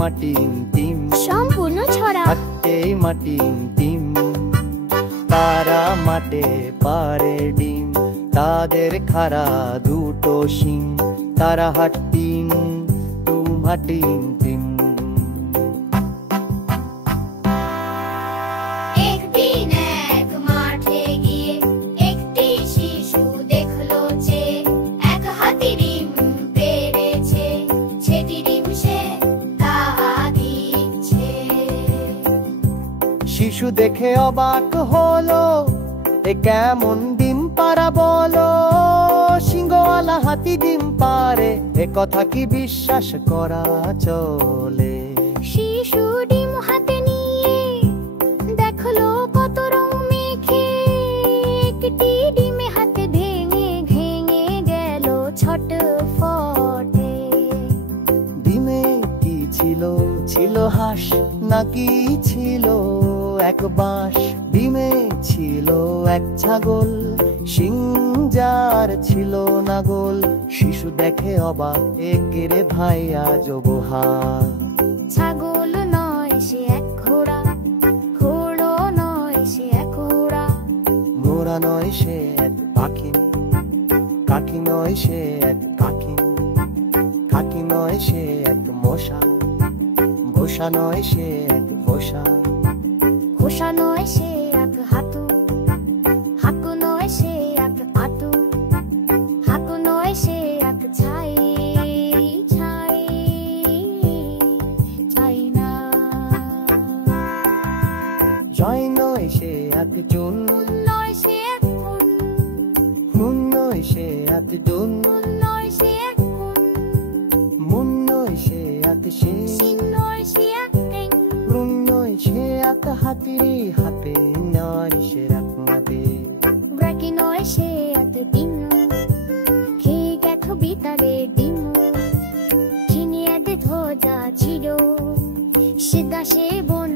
মাটিম team সম্পূর্ণ ছড়া। হাট্টে মাটিম team তারা মাঠে পারে ডিম তাদের খাড়া দুটো শিং তারা হাট্টিম টুম হাটিম টিম একদিন এক মাঠে গিয়ে একটি শিশু দেখলো যে এক হাতি ডিম পেড়েছে, সেটি ডিম সে তা দিচ্ছে। শিশু দেখে অবাক হলো, এ কেমন ডিম পাড়া বলো, সিংহওয়ালা হাতি ডিম পারে, এ কথা কি বিশ্বাস করা চলে? শিশু ডিম হাতে নিয়ে দেখলো কত রং মেখে, একটি ডিমে হাতে ভেঙে ভেঙে গেল ছটফটে। ডিমে কি ছিল? ছিল হাঁস নাকি ছিল এক বাঁশ? ডিমে ছিল এক ছাগল, শিং যার ছিল না গোল। শিশু দেখে অবাক, একেরে ভাইয়া জবহা। ছাগল নয় সে এক ঘোড়া, ঘোড়ো নয় সে এক ঘোড়া। মোরা নয় সে এক পাখি, কাকি নয় সে এক কাকি, কাকি নয় সে এক মশা, বসা নয় সে এক বসা। ঘোষা নয় সে এক হাতু, হাকু নয় সে এক আতু, হাকু নয় সে এক ছাই, ছাই ছাই না। জয় নয় সে এক জুন, নুন নয় সে এক নুন, নুন নয় সে এক জুন, নুন নয় সে এক নুন। মুন নয় সে এক সে, সিং নয় সে এক টেং, রুন নয় সে এক হাতিরি হাতে, নয় সে এক নদী। ব্রাকি নয় সে এক ডিম, খেয়ে গেছো বিতারে ডিম। চিনি এতে ধোজা ছিল, সিধা সে বন